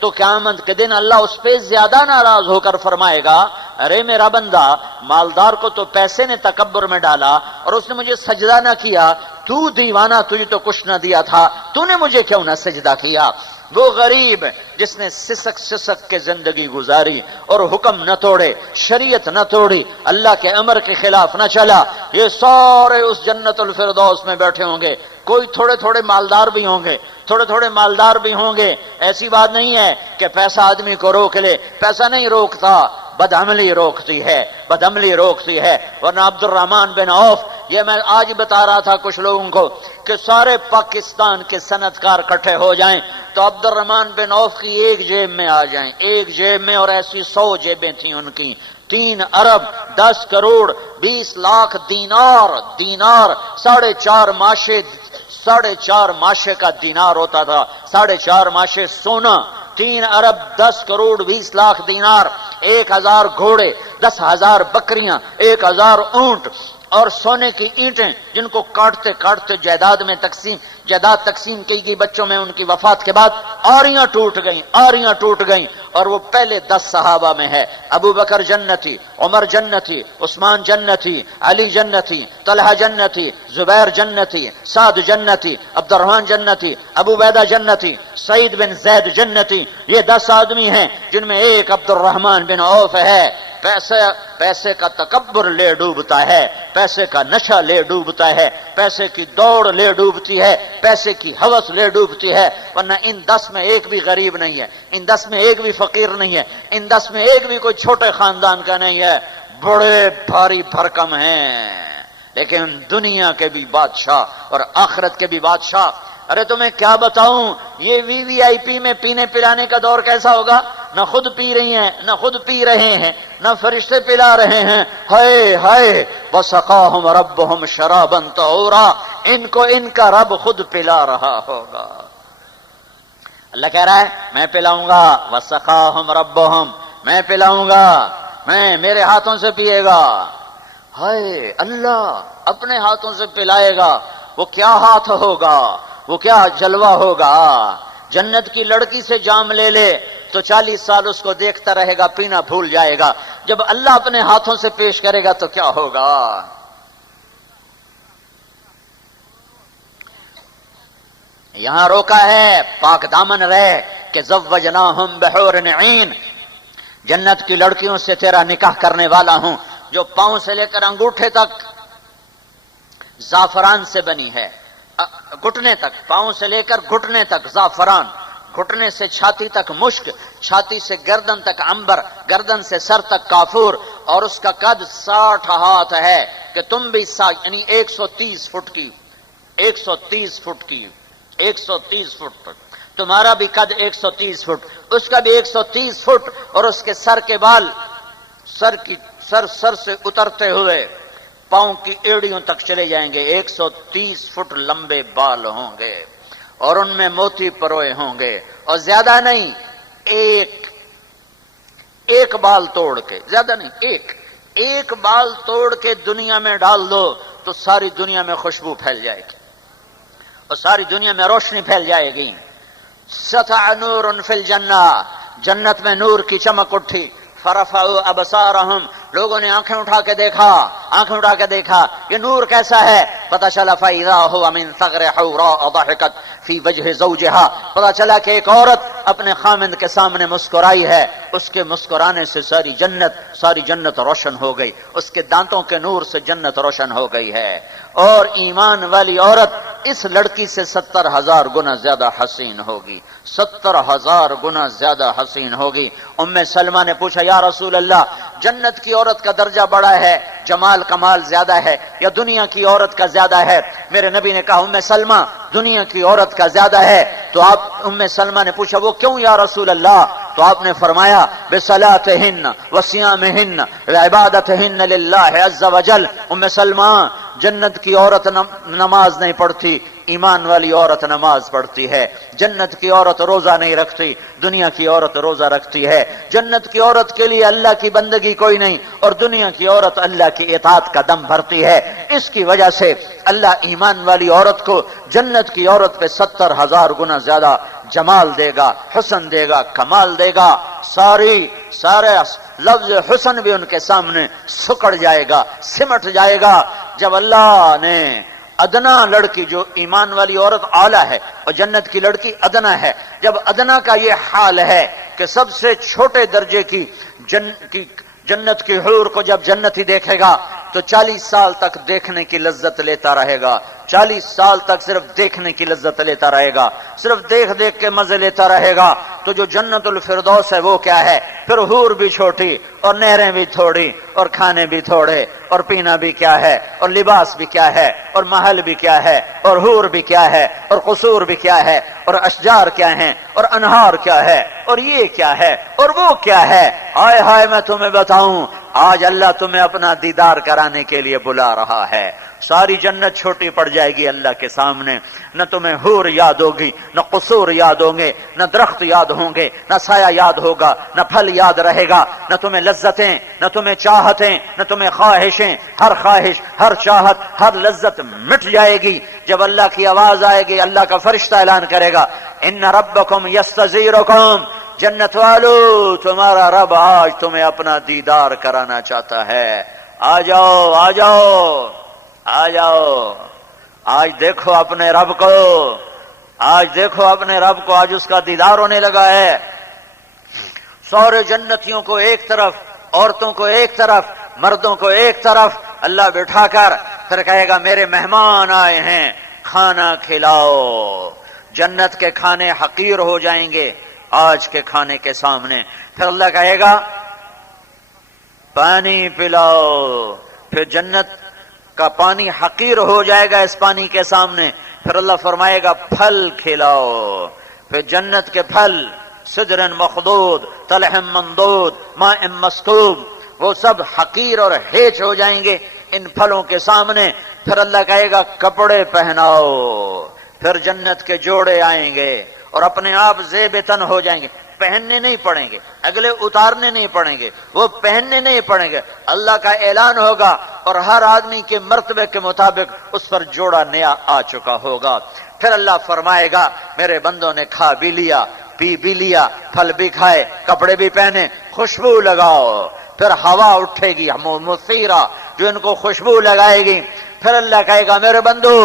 تو قیامت کے دن اللہ اس پہ زیادہ ناراض ہو کر فرمائے گا ارے میرا بندہ، مالدار کو تو پیسے نے تکبر میں ڈالا اور اس نے مجھے سجدہ نہ کیا، تو دیوانہ، تجھے تو کچھ نہ دیا تھا، تو نے مجھے کیوں نہ سجدہ کیا؟ وہ غریب جس نے سسک کے زندگی گزاری اور حکم نہ توڑے، شریعت نہ توڑی، اللہ کے امر کے خلاف نہ چلا، یہ سارے اس جنت الفردوس میں بیٹھے ہوں گے۔ کوئی تھوڑے تھوڑے مالدار بھی ہوں گے، تھوڑے تھوڑے مالدار بھی ہوں گے۔ ایسی بات نہیں ہے کہ پیسہ آدمی کو روک لے، پیسہ نہیں روکتا، بدعملی روکتی ہے، بدعملی روکتی ہے۔ ورنہ عبد الرحمن بن عوف، یہ میں آج بتا رہا تھا کچھ لوگوں کو کہ سارے پاکستان کے صنعت کار اکٹھے ہو جائیں تو عبد الرحمن بن عوف کی ایک جیب میں آ جائیں، ایک جیب میں، اور ایسی 100 جیبیں تھیں ان کی۔ 3 ارب 10 کروڑ 20 لاکھ دینار، 4.5 ماشے کا دینار ہوتا تھا، 4.5 ماشے سونا، 3 ارب 10 کروڑ 20 لاکھ دینار، 1000 گھوڑے، 10,000 بکریاں، 1000 اونٹ، اور سونے کی اینٹیں جن کو کاٹتے کاٹتے جائیداد تقسیم کی گئی بچوں میں ان کی وفات کے بعد، آریاں ٹوٹ گئیں۔ اور وہ پہلے 10 صحابہ میں ہے، ابو بکر جنتی، عمر جنتی، عثمان جنتی، علی جنتی، طلحہ جنتی، زبیر جنتی، سعد جنتی، عبد الرحمن جنتی، ابو عبیدہ جنتی، سعید بن زید جنتی۔ یہ 10 آدمی ہیں جن میں ایک عبد الرحمن بن عوف ہے۔ پیسے کا تکبر لے ڈوبتا ہے، پیسے کا نشہ لے ڈوبتا ہے، پیسے کی دوڑ لے ڈوبتی ہے، پیسے کی ہوس لے ڈوبتی ہے۔ ورنہ ان 10 میں ایک بھی غریب نہیں ہے، ان 10 میں ایک بھی فقیر نہیں ہے، ان 10 میں ایک بھی کوئی چھوٹے خاندان کا نہیں ہے، بڑے بھاری بھرکم ہیں، لیکن دنیا کے بھی بادشاہ اور آخرت کے بھی بادشاہ۔ ارے تمہیں کیا بتاؤں، یہ وی آئی پی میں پینے پلانے کا دور کیسا ہوگا؟ نہ خود پی رہی ہیں، نہ خود پی رہے ہیں، نہ فرشتے پلا رہے ہیں۔ ہائے ہائے، وسقاہم ربہم شرابا طہورا، ان کو ان کا رب خود پلا رہا ہوگا۔ اللہ کہہ رہا ہے میں پلاؤں گا، وسقاہم ربہم، میں پلاؤں گا، میرے ہاتھوں سے پیے گا۔ ہائے، اللہ اپنے ہاتھوں سے پلائے گا، وہ کیا ہاتھ ہوگا، وہ کیا جلوہ ہوگا۔ جنت کی لڑکی سے جام لے لے تو 40 سال اس کو دیکھتا رہے گا، پینا بھول جائے گا۔ جب اللہ اپنے ہاتھوں سے پیش کرے گا تو کیا ہوگا۔ یہاں روکا ہے پاک دامن رہے کہ زوجناہم بحور عین، جنت کی لڑکیوں سے تیرا نکاح کرنے والا ہوں جو پاؤں سے لے کر انگوٹھے تک زعفران سے بنی ہے، گھٹنے تک، پاؤں سے لے کر گھٹنے تک زعفران، گھٹنے سے چھاتی تک مشک، چھاتی سے گردن تک عنبر، گردن سے سر تک کافور، اور اس کا قد 60 ہاتھ ہے کہ تم بھی یعنی 130 فٹ کی، 130 فٹ کی، 130 فٹ، تمہارا بھی قد 130 فٹ، اس کا بھی 130 فٹ، اور اس کے سر کے بال سر سے اترتے ہوئے پاؤں کی ایڑیوں تک چلے جائیں گے، 130 فٹ لمبے بال ہوں گے، اور ان میں موتی پروئے ہوں گے، اور زیادہ نہیں، ایک بال توڑ کے، زیادہ نہیں، ایک بال توڑ کے دنیا میں ڈال دو تو ساری دنیا میں خوشبو پھیل جائے گی اور ساری دنیا میں روشنی پھیل جائے گی۔ سطع نور فی الجنہ، جنت میں نور کی چمک اٹھی، فرفعوا ابصارہم، لوگوں نے آنکھیں اٹھا کے دیکھا، یہ نور کیسا ہے؟ پتہ چلا فاذا هو من ثغر حوراء ضحكت فی وجہ زوجها، پتہ چلا کہ ایک عورت اپنے خامند کے سامنے مسکرائی ہے، اس کے مسکرانے سے ساری جنت روشن ہو گئی، اس کے دانتوں کے نور سے جنت روشن ہو گئی ہے، اور ایمان والی عورت اس لڑکی سے 70,000 گنا زیادہ حسین ہوگی، 70,000 گنا زیادہ حسین ہوگی۔ ام سلمہ نے پوچھا یا رسول اللہ، جنت کی عورت کا درجہ بڑا ہے، جمال کمال زیادہ ہے، یا دنیا کی عورت کا زیادہ ہے؟ میرے نبی نے کہا ام سلمہ دنیا کی عورت کا زیادہ ہے۔ تو ام سلمہ نے پوچھا وہ کیوں یا رسول اللہ؟ تو آپ نے فرمایا بصلاتہن وصیامہن وعبادتہن للہ عز وجل۔ ام سلمہ، جنت کی عورت نماز نہیں پڑھتی، ایمان والی عورت نماز پڑھتی ہے۔ جنت کی عورت روزہ نہیں رکھتی، دنیا کی عورت روزہ رکھتی ہے۔ جنت کی عورت کے لیے اللہ کی بندگی کوئی نہیں، اور دنیا کی عورت اللہ کی اطاعت کا دم بھرتی ہے۔ اس کی وجہ سے اللہ ایمان والی عورت کو جنت کی عورت پہ 70,000 گنا زیادہ جمال دے گا، حسن دے گا، کمال دے گا. سارے لفظ حسن بھی ان کے سامنے سکڑ جائے گا، سمٹ جائے گا. جب اللہ نے ادنا لڑکی، جو ایمان والی عورت اعلیٰ ہے اور جنت کی لڑکی ادنا ہے، جب ادنا کا یہ حال ہے کہ سب سے چھوٹے درجے کی جنت کی حور کو جب جنتی دیکھے گا تو 40 سال تک دیکھنے کی لذت لیتا رہے گا، 40 سال تک صرف دیکھنے کی لذت لیتا رہے گا، صرف دیکھ کے مزے لیتا رہے گا. تو جو جنت الفردوس ہے وہ کیا ہے؟ پھر حور بھی چھوٹی اور نہریں بھی تھوڑی اور کھانے بھی تھوڑے اور پینا بھی کیا ہے اور لباس بھی کیا ہے اور محل بھی کیا ہے اور حور بھی کیا ہے اور قصور بھی کیا ہے اور اشجار کیا ہیں اور انہار کیا ہے اور یہ کیا ہے اور وہ کیا ہے. آئے ہائے میں تمہیں بتاؤں، آج اللہ تمہیں اپنا دیدار کرانے کے لیے بلا رہا ہے. ساری جنت چھوٹی پڑ جائے گی اللہ کے سامنے. نہ تمہیں حور یاد ہوگی، نہ قصور یاد ہوں گے، نہ درخت یاد ہوں گے، نہ سایہ یاد ہوگا، نہ پھل یاد رہے گا، نہ تمہیں لذتیں، نہ تمہیں چاہتیں، نہ تمہیں خواہشیں. ہر خواہش، ہر چاہت، ہر لذت مٹ جائے گی. جب اللہ کی آواز آئے گی، اللہ کا فرشتہ اعلان کرے گا، ان ربکم یستزیرکم، جنت والو تمہارا رب آج تمہیں اپنا دیدار کرانا چاہتا ہے. آ جاؤ آ جاؤ آ جاؤ، آج دیکھو اپنے رب کو، آج دیکھو اپنے رب کو، آج اس کا دیدار ہونے لگا ہے. سارے جنتیوں کو ایک طرف، عورتوں کو ایک طرف، مردوں کو ایک طرف اللہ بٹھا کر پھر کہے گا میرے مہمان آئے ہیں، کھانا کھلاؤ. جنت کے کھانے حقیر ہو جائیں گے آج کے کھانے کے سامنے. پھر اللہ کہے گا پانی پلاؤ، پھر جنت کا پانی حقیر ہو جائے گا اس پانی کے سامنے. پھر اللہ فرمائے گا پھل کھلاؤ، پھر جنت کے پھل سدر مخضود، طلح ممدود، ماء مسکوب، وہ سب حقیر اور ہیچ ہو جائیں گے ان پھلوں کے سامنے. پھر اللہ کہے گا کپڑے پہناؤ، پھر جنت کے جوڑے آئیں گے اور اپنے آپ زیب تن ہو جائیں گے. پہننے نہیں پڑیں گے، اگلے اتارنے نہیں پڑیں گے، وہ پہننے نہیں پڑیں گے. اللہ کا اعلان ہوگا اور ہر آدمی کے مرتبے کے مطابق اس پر جوڑا نیا آ چکا ہوگا. پھر اللہ فرمائے گا میرے بندوں نے کھا بھی لیا، پی بھی لیا، پھل بھی کھائے، کپڑے بھی پہنے، خوشبو لگاؤ. پھر ہوا اٹھے گی مثیرہ جو ان کو خوشبو لگائے گی. پھر اللہ کہے گا میرے بندو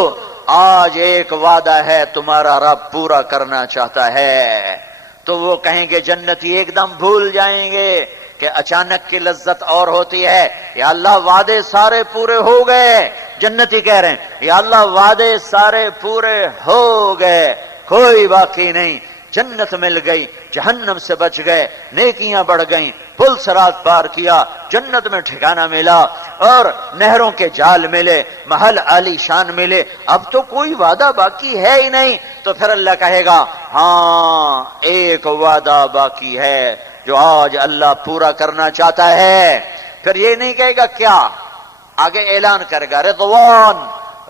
آج ایک وعدہ ہے تمہارا رب پورا کرنا چاہتا ہے. تو وہ کہیں گے جنتی ایک دم بھول جائیں گے کہ اچانک کی لذت اور ہوتی ہے. یا اللہ وعدے سارے پورے ہو گئے. جنتی کہہ رہے ہیں یا اللہ وعدے سارے پورے ہو گئے، کوئی باقی نہیں. جنت مل گئی، جہنم سے بچ گئے، نیکیاں بڑھ گئیں، پل صراط پار کیا، جنت میں ٹھکانہ ملا اور نہروں کے جال ملے، محل عالی شان ملے. اب تو کوئی وعدہ باقی ہے ہی نہیں. تو پھر اللہ کہے گا ہاں ایک وعدہ باقی ہے جو آج اللہ پورا کرنا چاہتا ہے. پھر یہ نہیں کہے گا کیا، آگے اعلان کرے گا رضوان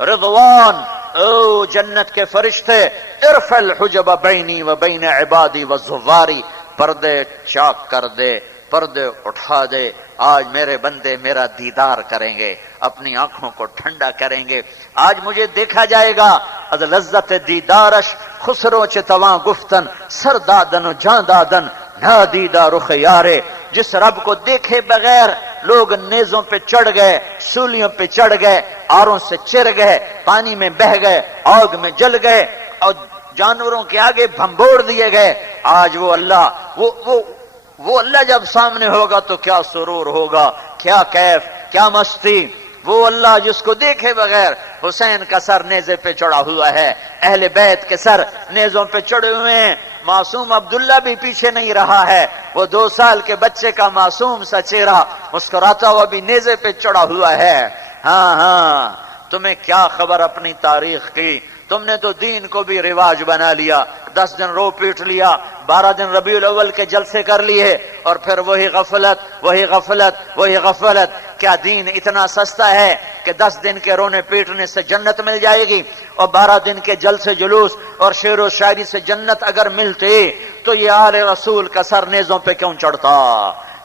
رضوان. او جنت کے فرشتے ارفع الحجب بینی و بین عبادی و زواری، پردے چاک کر دے، پردے اٹھا دے. آج میرے بندے میرا دیدار کریں گے، اپنی آنکھوں کو ٹھنڈا کریں گے. آج مجھے دیکھا جائے گا. از لذت دیدارش خسرو چ تواں گفتن، سر دادن و جان دادن نادیدہ رخ یارے. جس رب کو دیکھے بغیر لوگ نیزوں پہ چڑھ گئے، سولیوں پہ چڑھ گئے، آروں سے چر گئے، پانی میں بہہ گئے، آگ میں جل گئے اور جانوروں کے آگے بھمبوڑ دیے گئے. آج وہ اللہ وہ اللہ جب سامنے ہوگا تو کیا سرور ہوگا، کیا کیف، کیا مستی. وہ اللہ جس کو دیکھے بغیر حسین کا سر نیزے پہ چڑھا ہوا ہے، اہل بیت کے سر نیزوں پہ چڑھے ہوئے ہیں. معصوم عبداللہ بھی پیچھے نہیں رہا ہے، وہ 2 سال کے بچے کا معصوم سا چہرہ مسکراتا ہوا بھی نیزے پہ چڑھا ہوا ہے. ہاں تمہیں کیا خبر اپنی تاریخ کی. تم نے تو دین کو بھی رواج بنا لیا، 10 دن رو پیٹ لیا، 12 دن ربیع الاول کے جلسے کر لیے اور پھر وہی غفلت وہی غفلت وہی غفلت. کیا دین اتنا سستا ہے کہ 10 دن کے رونے پیٹنے سے جنت مل جائے گی اور 12 دن کے جلسے جلوس اور شعر و شاعری سے جنت اگر ملتی تو یہ آل رسول کا سر نیزوں پہ کیوں چڑھتا؟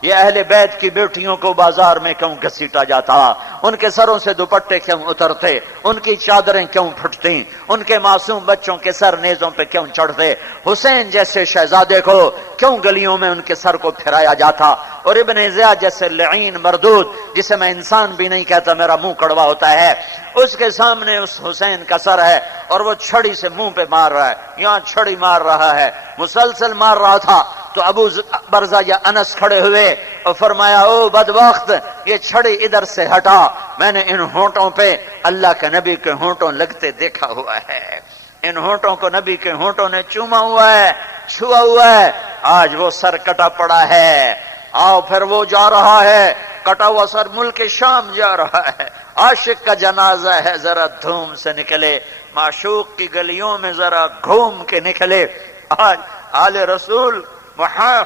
یہ اہل بیت کی بیٹیوں کو بازار میں کیوں گھسیٹا جاتا؟ ان کے سروں سے دوپٹے کیوں اترتے؟ ان کی چادریں کیوں پھٹتی؟ ان کے معصوم بچوں کے سر نیزوں پہ کیوں چڑھتے؟ حسین جیسے شہزادے کو کیوں گلیوں میں ان کے سر کو پھرایا جاتا؟ اور ابن زیاد جیسے لعین مردود، جسے میں انسان بھی نہیں کہتا، میرا منہ کڑوا ہوتا ہے، اس کے سامنے اس حسین کا سر ہے اور وہ چھڑی سے منہ پہ مار رہا ہے، یہاں چھڑی مار رہا ہے، مسلسل مار رہا تھا۔ تو ابو برزہ یا انس کھڑے ہوئے اور فرمایا او بدبخت، یہ چھڑی ادھر سے ہٹا، میں نے ان ہونٹوں پہ اللہ کے نبی کے ہونٹوں لگتے دیکھا ہوا ہے، ان ہونٹوں کو نبی کے ہونٹوں نے چوما ہوا ہے، چھوا ہوا ہے، آج وہ سر کٹا پڑا ہے، آؤ پھر وہ جا رہا ہے، کٹا ہوا سر ملک شام جا رہا ہے، عاشق کا جنازہ ہے، ذرا دھوم سے نکلے، معشوق کی گلیوں میں ذرا گھوم کے نکلے۔ آج آل رسول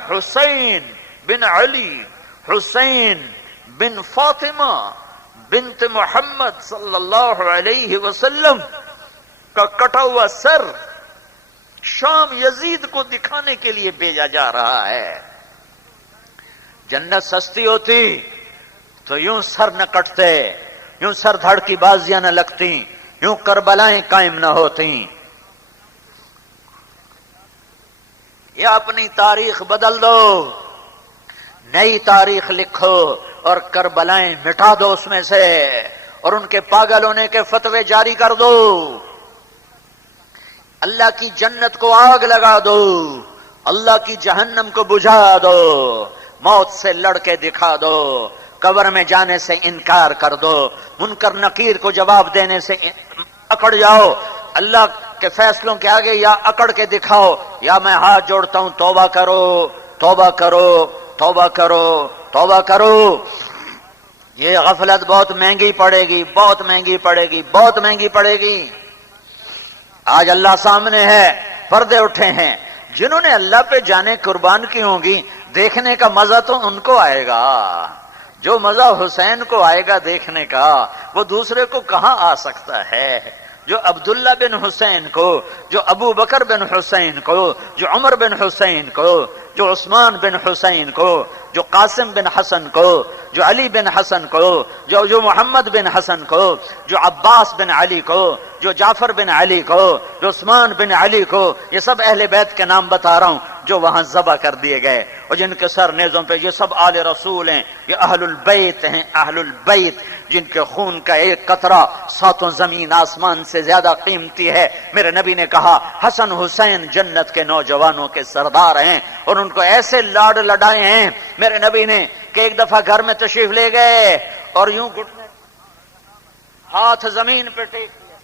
حسین بن علی، حسین بن فاطمہ بنت محمد صلی اللہ علیہ وسلم کا کٹا ہوا سر شام یزید کو دکھانے کے لیے بھیجا جا رہا ہے۔ جنت سستی ہوتی تو یوں سر نہ کٹتے، یوں سر دھڑ کی بازیاں نہ لگتی، یوں کربلائیں قائم نہ ہوتی۔ یہ اپنی تاریخ بدل دو، نئی تاریخ لکھو اور کربلائیں مٹا دو اس میں سے، اور ان کے پاگل ہونے کے فتوے جاری کر دو، اللہ کی جنت کو آگ لگا دو، اللہ کی جہنم کو بجھا دو، موت سے لڑ کے دکھا دو، قبر میں جانے سے انکار کر دو، منکر نکیر کو جواب دینے سے اکڑ جاؤ، اللہ کے فیصلوں کے آگے یا اکڑ کے دکھاؤ یا میں ہاتھ جوڑتا ہوں توبہ کرو، توبہ کرو، توبہ کرو، توبہ کرو۔ یہ غفلت بہت مہنگی پڑے گی، بہت مہنگی پڑے گی، بہت مہنگی پڑے گی۔ آج اللہ سامنے ہے، پردے اٹھے ہیں، جنہوں نے اللہ پہ جانے قربان کی ہوں گی، دیکھنے کا مزہ تو ان کو آئے گا، جو مزہ حسین کو آئے گا دیکھنے کا وہ دوسرے کو کہاں آ سکتا ہے؟ جو عبداللہ بن حسین کو، جو ابو بکر بن حسین کو، جو عمر بن حسین کو، جو عثمان بن حسین کو، جو قاسم بن حسن کو، جو علی بن حسن کو، جو محمد بن حسن کو، جو عباس بن علی کو، جو جعفر بن علی کو، جو عثمان بن علی کو، یہ سب اہل بیت کے نام بتا رہا ہوں جو وہاں ذبح کر دیے گئے اور جن کے سر نیزوں پہ، یہ سب آل رسول ہیں، یہ اہل البیت ہیں، اہل البیت، جن کے خون کا ایک قطرہ ساتوں زمین آسمان سے زیادہ قیمتی ہے۔ میرے نبی نے کہا حسن حسین جنت کے نوجوانوں کے سردار ہیں، اور ان کو ایسے لاڈ لڈائے ہیں میرے نبی نے کہ ایک دفعہ گھر میں تشریف لے گئے اور یوں گھٹنے، ہاتھ زمین پہ ٹیک دیا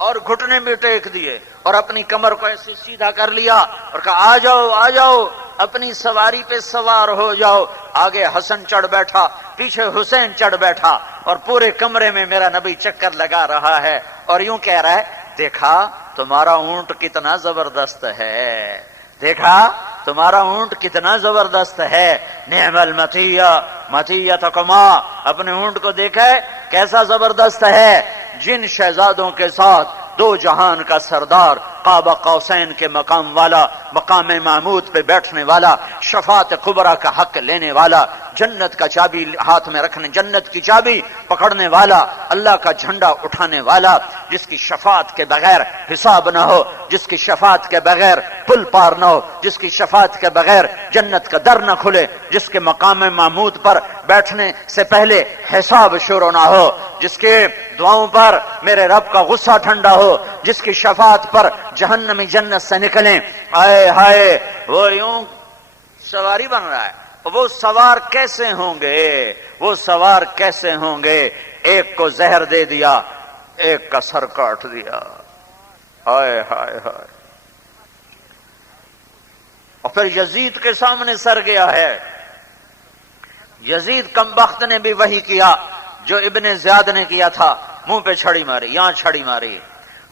اور گھٹنے بھی ٹیک دیے اور اپنی کمر کو ایسے سیدھا کر لیا اور کہا آ جاؤ آ جاؤ، اپنی سواری پہ سوار ہو جاؤ۔ آگے حسن چڑھ بیٹھا، پیچھے حسین چڑھ بیٹھا، اور پورے کمرے میں میرا نبی چکر لگا رہا ہے اور یوں کہہ رہا ہے دیکھا تمہارا اونٹ کتنا زبردست ہے، دیکھا تمہارا اونٹ کتنا زبردست ہے، نعم المطیہ مطیتکما، اپنے اونٹ کو دیکھا ہے کیسا زبردست ہے۔ جن شہزادوں کے ساتھ دو جہان کا سردار، قاب قوسین کے مقام والا، مقام محمود پہ بیٹھنے والا، شفاعت کبریٰ کا حق لینے والا، جنت کا چابی ہاتھ میں رکھنے، جنت کی چابی پکڑنے والا، اللہ کا جھنڈا اٹھانے والا، جس کی شفاعت کے بغیر حساب نہ ہو، جس کی شفاعت کے بغیر پل پار نہ ہو، جس کی شفاعت کے بغیر جنت کا در نہ کھلے، جس کے مقام محمود پر بیٹھنے سے پہلے حساب شروع نہ ہو، جس کے دعاؤں پر میرے رب کا غصہ ٹھنڈا ہو، جس کی شفاعت پر جہنمی جنت سے نکلیں۔ آئے ہائے، وہ یوں سواری بن رہا ہے، وہ سوار کیسے ہوں گے، وہ سوار کیسے ہوں گے؟ ایک کو زہر دے دیا، ایک کا سر کاٹ دیا، ہائے ہائے ہائے۔ اور پھر یزید کے سامنے سر گیا ہے، یزید کمبخت نے بھی وہی کیا جو ابن زیاد نے کیا تھا، منہ پہ چھڑی ماری، یہاں چھڑی ماری۔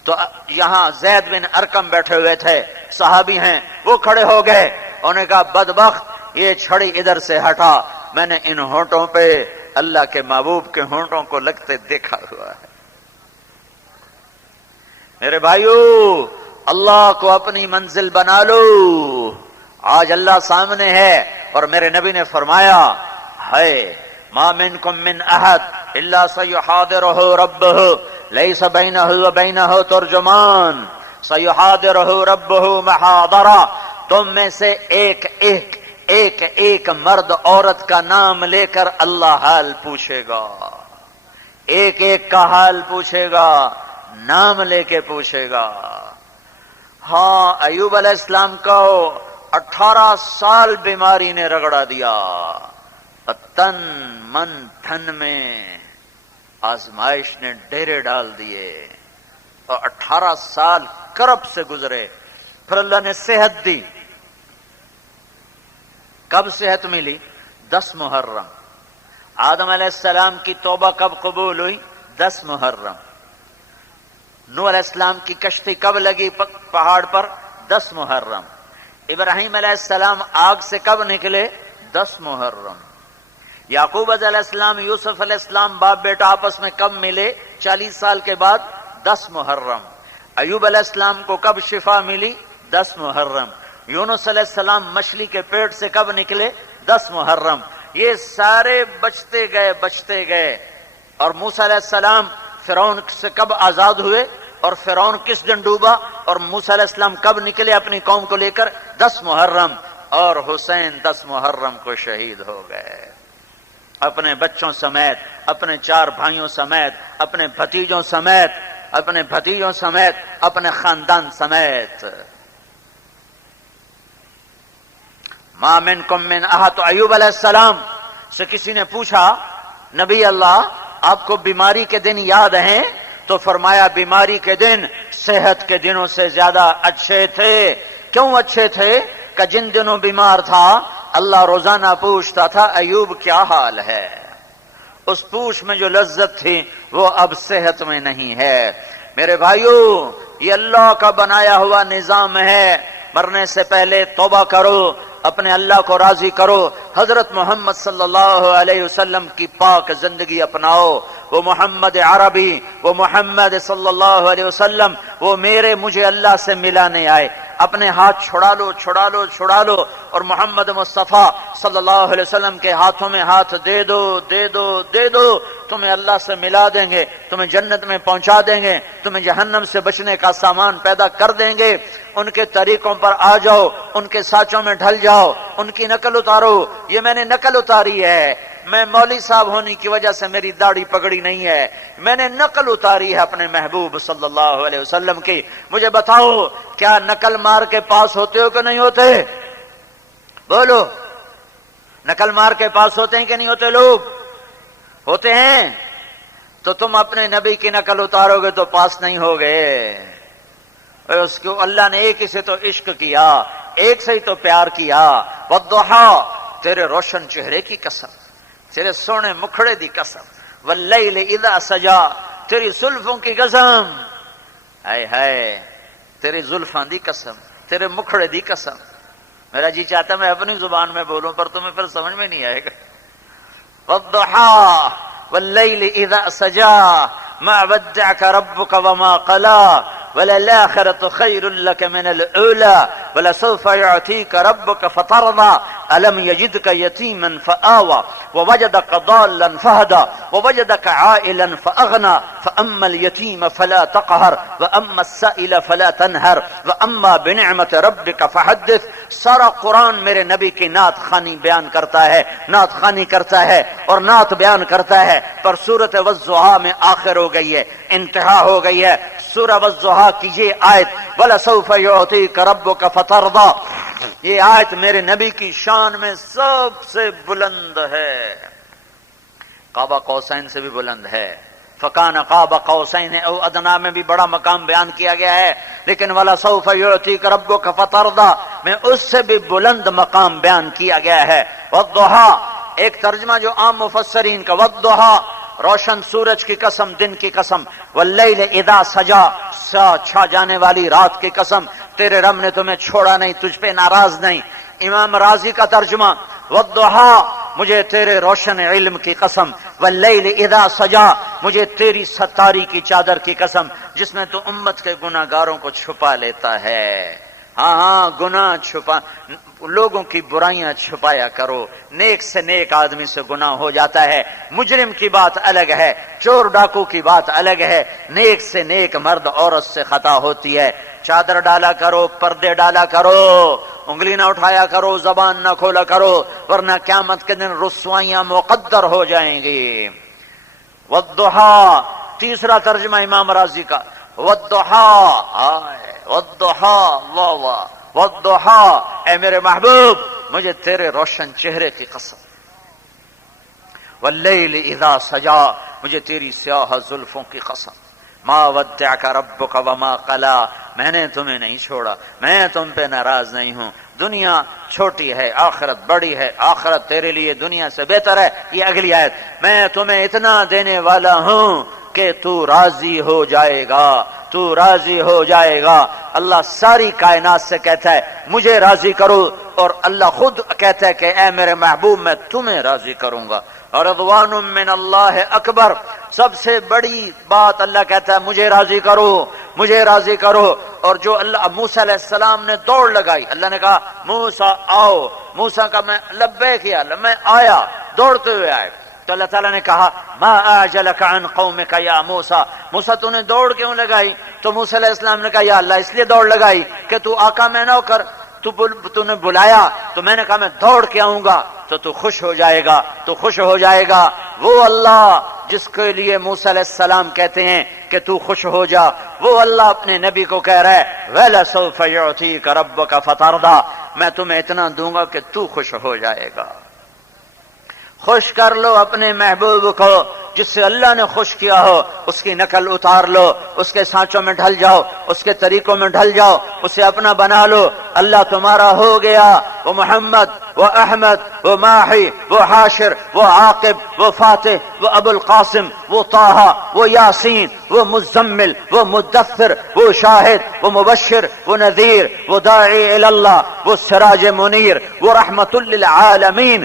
تو یہاں زید بن ارقم بیٹھے ہوئے تھے، صحابی ہیں، وہ کھڑے ہو گئے، انہوں نے کہا بدبخت یہ چھڑی ادھر سے ہٹا، میں نے ان ہونٹوں پہ اللہ کے محبوب کے ہونٹوں کو لگتے دیکھا ہوا ہے۔ میرے بھائیو، اللہ کو اپنی منزل بنا لو، آج اللہ سامنے ہے اور میرے نبی نے فرمایا ہے ما منکم من احد الا سیحاضرہ ربہ لیس بینہ وبینہ ترجمان، سیحاضرہ ربہ محاضرہ، تم میں سے ایک مرد عورت کا نام لے کر اللہ حال پوچھے گا، ایک کا حال پوچھے گا، نام لے کے پوچھے گا۔ ہاں ایوب علیہ السلام کو 18 سال بیماری نے رگڑا دیا، تن من دھن میں آزمائش نے ڈیرے ڈال دیے، اور 18 سال کرب سے گزرے، پھر اللہ نے صحت دی۔ کب صحت ملی؟ 10 محرم۔ آدم علیہ السلام کی توبہ کب قبول ہوئی؟ 10 محرم۔ نوح علیہ السلام کی کشتی کب لگی پہاڑ پر؟ 10 محرم۔ ابراہیم علیہ السلام آگ سے کب نکلے؟ 10 محرم۔ یعقوب علیہ السلام یوسف علیہ السلام باپ بیٹا آپس میں کب ملے؟ 40 سال کے بعد 10 محرم۔ ایوب علیہ السلام کو کب شفا ملی؟ 10 محرم۔ یونس علیہ السلام مچھلی کے پیٹ سے کب نکلے؟ 10 محرم۔ یہ سارے بچتے گئے اور موسیٰ علیہ السلام فرعون سے کب آزاد ہوئے اور فرعون کس دن ڈوبا اور موسیٰ علیہ السلام کب نکلے اپنی قوم کو لے کر؟ 10 محرم۔ اور حسین 10 محرم کو شہید ہو گئے، اپنے بچوں سمیت، اپنے 4 بھائیوں سمیت، اپنے بھتیجوں سمیت، اپنے خاندان سمیت۔ ما منکم من احد۔ تو ایوب علیہ السلام سے کسی نے پوچھا نبی اللہ آپ کو بیماری کے دن یاد ہیں؟ تو فرمایا بیماری کے دن صحت کے دنوں سے زیادہ اچھے تھے۔ کیوں اچھے تھے؟ کہ جن دنوں بیمار تھا اللہ روزانہ پوچھتا تھا ایوب کیا حال ہے، اس پوچھ میں جو لذت تھی وہ اب صحت میں نہیں ہے۔ میرے بھائیو یہ اللہ کا بنایا ہوا نظام ہے، مرنے سے پہلے توبہ کرو، اپنے اللہ کو راضی کرو، حضرت محمد صلی اللہ علیہ وسلم کی پاک زندگی اپناؤ۔ وہ محمد عربی، وہ محمد صلی اللہ علیہ وسلم، وہ مجھے اللہ سے ملانے آئے۔ اپنے ہاتھ چھڑا لو اور محمد مصطفیٰ صلی اللہ علیہ وسلم کے ہاتھوں میں ہاتھ دے دو، تمہیں اللہ سے ملا دیں گے، تمہیں جنت میں پہنچا دیں گے، تمہیں جہنم سے بچنے کا سامان پیدا کر دیں گے۔ ان کے طریقوں پر آ جاؤ، ان کے سانچوں میں ڈھل جاؤ، ان کی نقل اتارو۔ یہ میں نے نقل اتاری ہے، میں مولوی صاحب ہونے کی وجہ سے میری داڑھی پگڑی نہیں ہے، میں نے نقل اتاری ہے اپنے محبوب صلی اللہ علیہ وسلم کی۔ مجھے بتاؤ کیا نقل مار کے پاس ہوتے ہو کہ نہیں ہوتے؟ بولو، نقل مار کے پاس ہوتے ہیں کہ نہیں ہوتے؟ لوگ ہوتے ہیں۔ تو تم اپنے نبی کی نقل اتارو گے تو پاس نہیں ہوگے۔ اس کو اللہ نے ایک ہی سے تو عشق کیا، ایک سے ہی تو پیار کیا۔ والضحیٰ، تیرے روشن چہرے کی قسم، تیرے سونے مکھڑے دی قسم، واللیل اذا سجا، تیری زلفوں کی قسم، ہائے تیری زلفاں دی قسم، تیرے مکھڑے دی قسم۔ میرا جی چاہتا میں اپنی زبان میں بولوں پر تمہیں پھر سمجھ میں نہیں آئے گا۔ والضحیٰ واللیل اذا سجا ما ودعك ربك وما قلى وللآخرة خير لك من الأولى ولسوف يعطيك ربك فترضى ألم يجدك يتيما فآوى ووجدك ضالا فهدى ووجدك عائلا فأغنى فأما اليتيم فلا تقهر وأما السائل فلا تنهر وأما بنعمة ربك فحدث۔ سارا قرآن میرے نبی کی نعت خوانی بیان کرتا ہے، نعت خوانی کرتا ہے اور نعت بیان کرتا ہے، پر سورۃ والضحیٰ میں آخر ہو گئی ہے، انتہا ہو گئی ہے۔ سورہ والضحیٰ کی یہ آیت وَلَسَوْفَ يُعْطِيكَ رَبُّكَ فَتَرْضَىٰ، یہ آیت میرے نبی کی شان میں سب سے بلند ہے، قاب قوسین سے بھی بلند ہے۔ فَكَانَ قَابَ قَوْسَيْنِ أَوْ أَدْنَىٰ میں بھی بڑا مقام بیان کیا گیا ہے، لیکن وَلَسَوْفَ يُعْطِيكَ رَبُّكَ فَتَرْضَىٰ میں اس سے بھی بلند مقام بیان کیا گیا ہے۔ والضحیٰ ایک ترجمہ جو عام مفسرین کا، والضحیٰ روشن سورج کی قسم، دن کی قسم، واللیل اذا سجا چھا جانے والی رات کی قسم، تیرے رب نے تمہیں چھوڑا نہیں، تجھ پہ ناراض نہیں۔ امام رازی کا ترجمہ والضحیٰ مجھے تیرے روشن علم کی قسم، واللیل اذا سجا مجھے تیری ستاری کی چادر کی قسم جس میں تو امت کے گناہگاروں کو چھپا لیتا ہے۔ ہاں گناہ چھپا، لوگوں کی برائیاں چھپایا کرو، نیک سے نیک آدمی سے گناہ ہو جاتا ہے، مجرم کی بات الگ ہے، چور ڈاکو کی بات الگ ہے، نیک سے نیک مرد عورت سے خطا ہوتی ہے۔ چادر ڈالا کرو، پردے ڈالا کرو، انگلی نہ اٹھایا کرو، زبان نہ کھولا کرو، ورنہ قیامت کے دن رسوائیاں مقدر ہو جائیں گی۔ والضحیٰ، تیسرا ترجمہ امام راضی کا، والضحیٰ، والضحیٰ، واہ واہ، والضحیٰ، اے میرے محبوب مجھے تیرے روشن چہرے کی قسم، واللیل اذا سجا، مجھے تیری سیاہ زلفوں کی قسم، ما ودعک ربک وما قلا، میں نے تمہیں نہیں چھوڑا، میں تم پہ ناراض نہیں ہوں، دنیا چھوٹی ہے آخرت بڑی ہے، آخرت تیرے لیے دنیا سے بہتر ہے۔ یہ اگلی آیت، میں تمہیں اتنا دینے والا ہوں کہ تو راضی ہو جائے گا، تو راضی ہو جائے گا۔ اللہ ساری کائنات سے کہتا ہے مجھے راضی کرو، اور اللہ خود کہتا ہے کہ اے میرے محبوب میں تمہیں راضی کروں گا۔ اور رضوان من اللہ اکبر، سب سے بڑی بات اللہ کہتا ہے مجھے راضی کرو، مجھے راضی کرو۔ اور جو اللہ موسیٰ علیہ السلام نے دوڑ لگائی، اللہ نے کہا موسیٰ آؤ، موسیٰ کا میں لبیک یا اللہ، میں آیا، دوڑتے ہوئے آئے، تو اللہ تعالیٰ نے کہا ما اعجلک عن قومک یا موسیٰ، موسیٰ تو نے دوڑ کیوں لگائی؟ تو موسیٰ علیہ السلام نے کہا یا اللہ اس لیے دوڑ لگائی کہ تو آقا میں نوکر، تو نے بلایا تو میں نے کہا میں دوڑ کے آؤں گا تو تو خوش ہو جائے گا، تو خوش ہو جائے گا۔ وہ اللہ جس کے لیے موسیٰ علیہ السلام کہتے ہیں کہ تو خوش ہو جا، وہ اللہ اپنے نبی کو کہہ رہا ہے وَلَسَوْفَ يُعْطِيكَ رَبُّكَ فَتَرْضَىٰ، میں تمہیں اتنا دوں گا کہ تو خوش ہو جائے گا۔ خوش کر لو اپنے محبوب کو، جس سے اللہ نے خوش کیا ہو، اس کی نقل اتار لو، اس کے سانچوں میں ڈھل جاؤ، اس کے طریقوں میں ڈھل جاؤ، اسے اپنا بنا لو، اللہ تمہارا ہو گیا۔ وہ محمد، وہ احمد، وہ ماہی، وہ حاشر، وہ عاقب، وہ فاتح، وہ ابو القاسم، وہ طہ، وہ یاسین، وہ مزمل، وہ مدثر، وہ شاہد، وہ مبشر، وہ نذیر، وہ داعی الی اللہ، وہ سراج منیر، وہ رحمت للعالمین،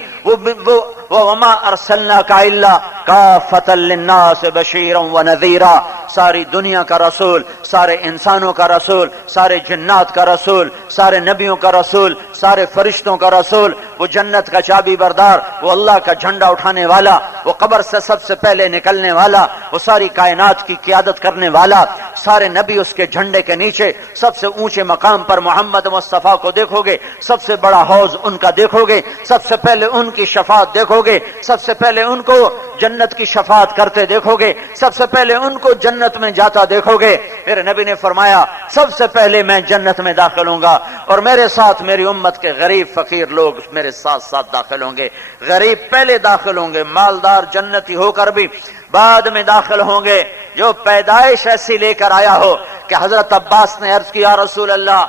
وَمَا أَرْسَلْنَاكَ إِلَّا كَافَّةً لِلنَّاسِ بَشِيرًا وَنَذِيرًا، ساری دنیا کا رسول، سارے انسانوں کا رسول، سارے جنات کا رسول، سارے نبیوں کا رسول، سارے فرشتوں کا رسول، وہ جنت کا چابی بردار، وہ اللہ کا جھنڈا اٹھانے والا، وہ قبر سے سب سے پہلے نکلنے والا، وہ ساری کائنات کی قیادت کرنے والا، سارے نبی اس کے جھنڈے کے نیچے، سب سے اونچے مقام پر محمد مصطفیٰ کو دیکھو گے، سب سے بڑا حوض ان کا دیکھو گے، سب سے پہلے ان کی شفاعت دیکھو گے، سب سے پہلے ان کو جنت کی شفاعت کرتے دیکھو گے، سب سے پہلے ان کو جنت میں جاتا دیکھو گے۔ میرے نبی نے فرمایا سب سے پہلے میں جنت میں داخل ہوں گا، اور میرے ساتھ میری امت کے غریب فقیر لوگ میرے ساتھ ساتھ داخل ہوں گے۔ غریب پہلے داخل ہوں گے، مالدار جنتی ہو کر بھی بعد میں داخل ہوں گے۔ جو پیدائش ایسی لے کر آیا ہو کہ حضرت عباس نے عرض کیا رسول اللہ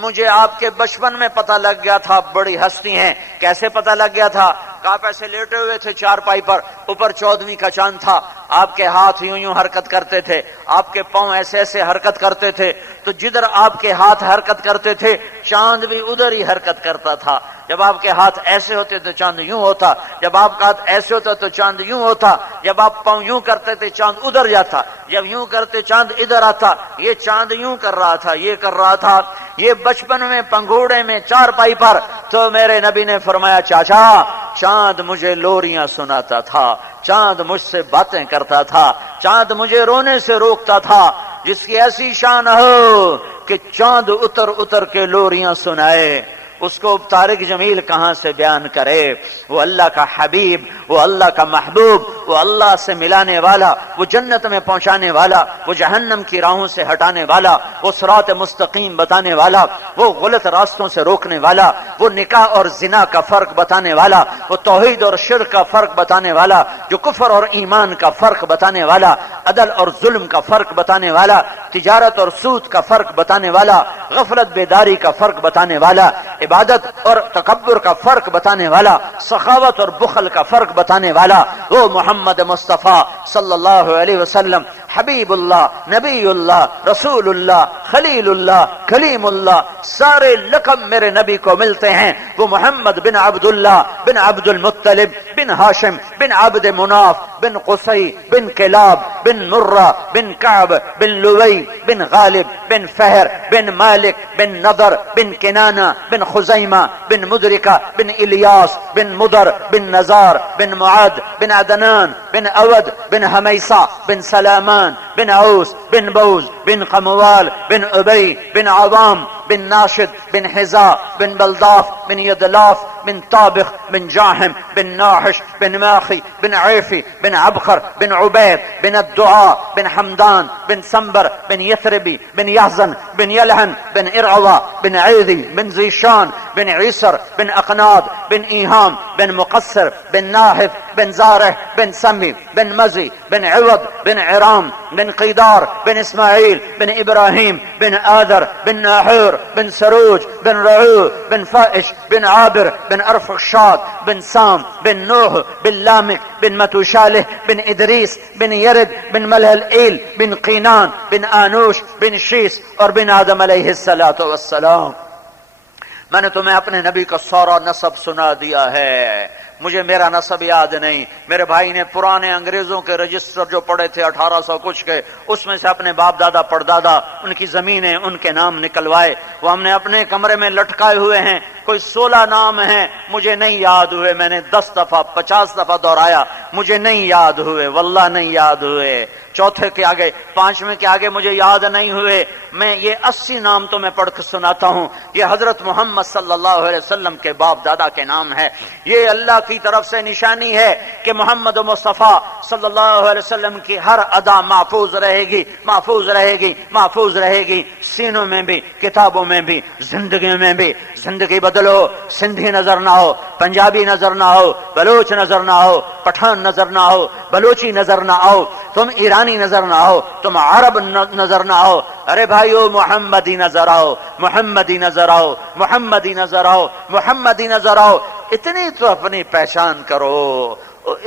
مجھے آپ کے بچپن میں پتہ لگ گیا تھا بڑی ہستی ہیں، کیسے پتہ لگ گیا تھا؟ آپ ایسے لیٹے ہوئے تھے چارپائی پر، اوپر 14ویں کا چاند تھا، آپ کے ہاتھ یوں یوں حرکت کرتے تھے، آپ کے پاؤں ایسے ایسے حرکت کرتے تھے، تو جدھر آپ کے ہاتھ حرکت کرتے تھے چاند بھی ادھر ہی حرکت کرتا تھا۔ جب آپ کے ہاتھ ایسے ہوتے تو چاند یوں ہوتا، جب آپ کا ہاتھ ایسے ہوتا تو چاند یوں ہوتا، جب آپ پاؤں یوں کرتے تھے چاند ادھر جاتا، جب یوں کرتے چاند ادھر آتا۔ یہ چاند یوں کر رہا تھا، یہ کر رہا تھا، یہ بچپن میں پنگوڑے میں چارپائی پر۔ تو میرے نبی نے فرمایا چاچا چاند مجھے لوریاں سناتا تھا، چاند مجھ سے باتیں کرتا تھا، چاند مجھے رونے سے روکتا تھا۔ جس کی ایسی شان ہو کہ چاند اتر اتر کے لوریاں سنائے، اس کو طارق جمیل کہاں سے بیان کرے؟ وہ اللہ کا حبیب، وہ اللہ کا محبوب، وہ اللہ سے ملانے والا، وہ جنت میں پہنچانے والا، وہ جہنم کی راہوں سے ہٹانے والا، وہ صراط مستقیم بتانے والا، وہ غلط راستوں سے روکنے والا، وہ نکاح اور زنا کا فرق بتانے والا، وہ توحید اور شرک کا فرق بتانے والا، جو کفر اور ایمان کا فرق بتانے والا، عدل اور ظلم کا فرق بتانے والا، تجارت اور سود کا فرق بتانے والا، غفلت بیداری کا فرق بتانے والا، عبادت اور تکبر کا فرق بتانے والا، سخاوت اور بخل کا فرق بتانے والا، وہ محمد مصطفیٰ صلی اللہ علیہ وسلم حبیب اللہ، نبی اللہ، رسول اللہ، خلیل اللہ، کلیم اللہ، سارے لقب میرے نبی کو ملتے ہیں۔ وہ محمد بن عبداللہ بن عبد المطلب بن ہاشم بن عبد مناف بن قصی بن کلاب بن مرہ بن کعب بن لوی بن غالب بن فہر بن مالک بن نضر بن کنانہ بن خزیمہ بن مدرکہ بن الیاس بن مدر بن نزار بن معد بن عدنان بن اود بن حمیصہ بن سلامان بن عوس بن بوز بن قموال بن ابی بن عوام بن ناشد بن حذاء بن بلداف بن يدلاف بن طابخ بن جاحم بن ناحش بن ماخي بن عيفي بن عبخر بن عبيد بن الدعاء بن حمدان بن سنبر بن يثربي بن يحزن بن يلهن بن إرعوى بن عيذي بن زيشان بن عيسر بن أقناد بن إيهام بن مقصر بن ناهف بن زارح بن سمي بن مزي بن عوض بن عرام بن قيدار بن إسماعيل بن إبراهيم بن آذر بن ناحور بن سروج بن رعو بن فائش بن عابر بن أرفخشاد بن سام بن نوح بن لامك بن متوشاله بن إدريس بن يرد بن ملهلئيل بن قينان بن آنوش بن شيس اور بن آدم علیہ الصلاۃ والسلام۔ میں نے تمہیں اپنے نبی کا سارا نسب سنا دیا ہے، مجھے میرا نسب یاد نہیں۔ میرے بھائی نے پرانے انگریزوں کے رجسٹر جو پڑے تھے 1800 کچھ کے، اس میں سے اپنے باپ دادا پردادا ان کی زمینیں ان کے نام نکلوائے، وہ ہم نے اپنے کمرے میں لٹکائے ہوئے ہیں۔ کوئی 16 نام ہیں، مجھے نہیں یاد ہوئے، میں نے 10 دفعہ 50 دفعہ دہرایا، مجھے نہیں یاد ہوئے، واللہ نہیں یاد ہوئے۔ چوتھے کے آگے، پانچویں کے آگے مجھے یاد نہیں ہوئے۔ میں یہ 80 نام تو میں پڑھ کے سناتا ہوں، یہ حضرت محمد صلی اللہ علیہ وسلم کے باپ دادا کے نام ہے۔ یہ اللہ کی طرف سے نشانی ہے کہ محمد مصطفیٰ صلی اللہ علیہ وسلم کی ہر ادا محفوظ رہے گی، محفوظ رہے گی، محفوظ رہے گی، سینوں میں بھی، کتابوں میں بھی، زندگی میں بھی۔ زندگی بدلو، سندھی نظر نہ ہو، پنجابی نظر نہ ہو، بلوچ نظر نہ ہو، پٹھان نظر نہ ہو، بلوچی نظر نہ آؤ، تم ایرانی نظر نہ آؤ، تم عرب نظر نہ آؤ، ارے بھائیو محمدی نظر آؤ، محمدی نظر آؤ، محمدی نظر آؤ، محمدی نظر آؤ۔ اتنی تو اپنی پہچان کرو،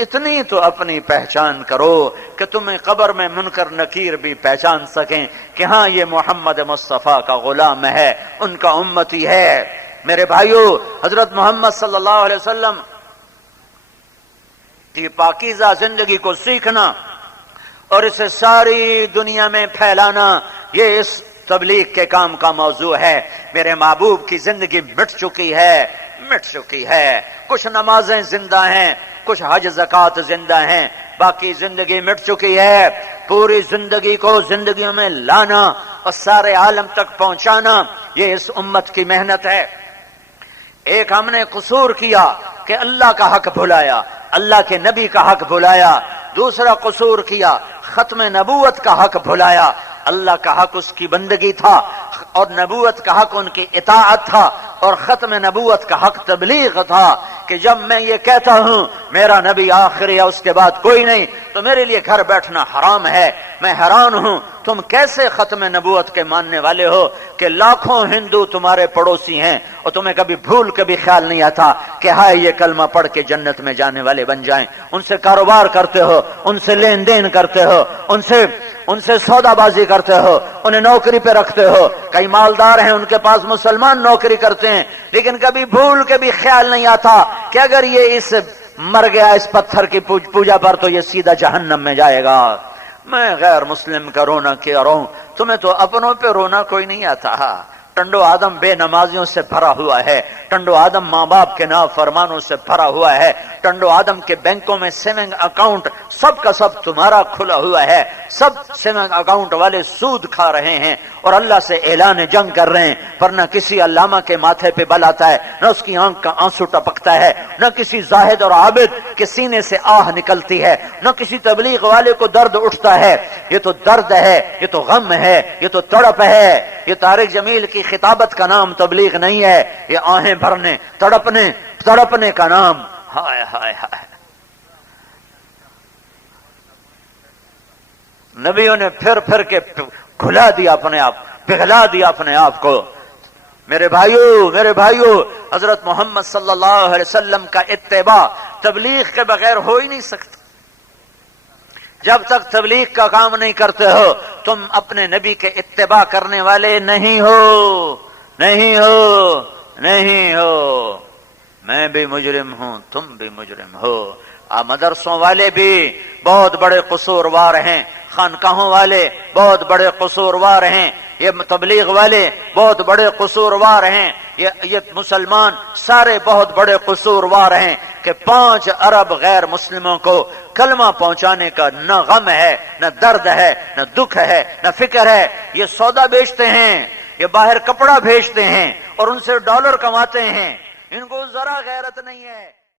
اتنی تو اپنی پہچان کرو کہ تمہیں قبر میں منکر نکیر بھی پہچان سکیں کہ ہاں یہ محمد مصطفیٰ کا غلام ہے، ان کا امتی ہے۔ میرے بھائیو، حضرت محمد صلی اللہ علیہ وسلم کی پاکیزہ زندگی کو سیکھنا اور اسے ساری دنیا میں پھیلانا، یہ اس تبلیغ کے کام کا موضوع ہے۔ میرے محبوب کی زندگی مٹ چکی ہے، مٹ چکی ہے۔ کچھ نمازیں زندہ ہیں، کچھ حج زکوٰۃ زندہ ہیں، باقی زندگی مٹ چکی ہے۔ پوری زندگی کو زندگیوں میں لانا اور سارے عالم تک پہنچانا، یہ اس امت کی محنت ہے۔ ایک ہم نے قصور کیا کہ اللہ کا حق بھلایا، اللہ کے نبی کا حق بھلایا۔ دوسرا قصور کیا، ختم نبوت کا حق بھلایا۔ اللہ کا حق اس کی بندگی تھا اور نبوت کا حق ان کی اطاعت تھا، اور ختم نبوت کا حق تبلیغ تھا کہ جب میں یہ کہتا ہوں میرا نبی آخری ہے، اس کے بعد کوئی نہیں، تو میرے لیے گھر بیٹھنا حرام ہے۔ میں حیران ہوں تم کیسے ختم نبوت کے ماننے والے ہو کہ لاکھوں ہندو تمہارے پڑوسی ہیں اور تمہیں کبھی بھول کے بھی خیال نہیں آتا کہ ہائے یہ کلمہ پڑھ کے جنت میں جانے والے بن جائیں۔ ان سے کاروبار کرتے ہو، ان سے لین دین کرتے ہو، ان سے سودا بازی کرتے ہو، انہیں نوکری پہ رکھتے ہو۔ کئی مالدار ہیں، ان کے پاس مسلمان نوکری کرتے ہیں، لیکن کبھی بھول کے بھی خیال نہیں آتا کہ اگر یہ اس مر گیا اس پتھر کی پوجا پر تو یہ سیدھا جہنم میں جائے گا۔ میں غیر مسلم کا رونا کیا رہوں، تمہیں تو اپنوں پہ رونا کوئی نہیں آتا۔ ٹنڈو آدم بے نمازیوں سے بھرا ہوا ہے، ٹنڈو آدم ماں باپ کے نافرمانوں سے بھرا ہوا ہے، ٹنڈو آدم کے بینکوں میں سیونگ اکاؤنٹ سب کا سب تمہارا کھلا ہوا ہے، سب سیونگ اکاؤنٹ والے سود کھا رہے ہیں اور اللہ سے اعلان جنگ کر رہے ہیں، پر نہ کسی علامہ کے ماتھے پہ بل آتا ہے، نہ اس کی آنکھ کا آنسو ٹپکتا ہے، نہ کسی زاہد اور عابد کے سینے سے آہ نکلتی ہے، نہ کسی تبلیغ والے کو درد اٹھتا ہے۔ یہ تو درد ہے، یہ تو غم ہے، یہ تو تڑپ ہے۔ یہ طارق جمیل کی خطابت کا نام تبلیغ نہیں ہے، یہ آہیں بھرنے، تڑپنے کا نام۔ ہائے ہائے ہائے، نبیوں نے پھر پھر کے کھلا دیا اپنے آپ، پگھلا دیا اپنے آپ کو۔ میرے بھائیو، حضرت محمد صلی اللہ علیہ وسلم کا اتباع تبلیغ کے بغیر ہو ہی نہیں سکتا۔ جب تک تبلیغ کا کام نہیں کرتے ہو تم اپنے نبی کے اتباع کرنے والے نہیں ہو، نہیں ہو، نہیں ہو۔ میں بھی مجرم ہوں، تم بھی مجرم ہو۔ مدرسوں والے بھی بہت بڑے قصوروار ہیں، خانقاہوں والے بہت بڑے قصوروار ہیں، یہ تبلیغ والے بہت بڑے قصوروار ہیں، یہ مسلمان سارے بہت بڑے قصوروار ہیں کہ 5 ارب غیر مسلموں کو کلمہ پہنچانے کا نہ غم ہے، نہ درد ہے، نہ دکھ ہے، نہ فکر ہے۔ یہ سودا بیچتے ہیں، یہ باہر کپڑا بھیجتے ہیں اور ان سے ڈالر کماتے ہیں، ان کو ذرا غیرت نہیں ہے۔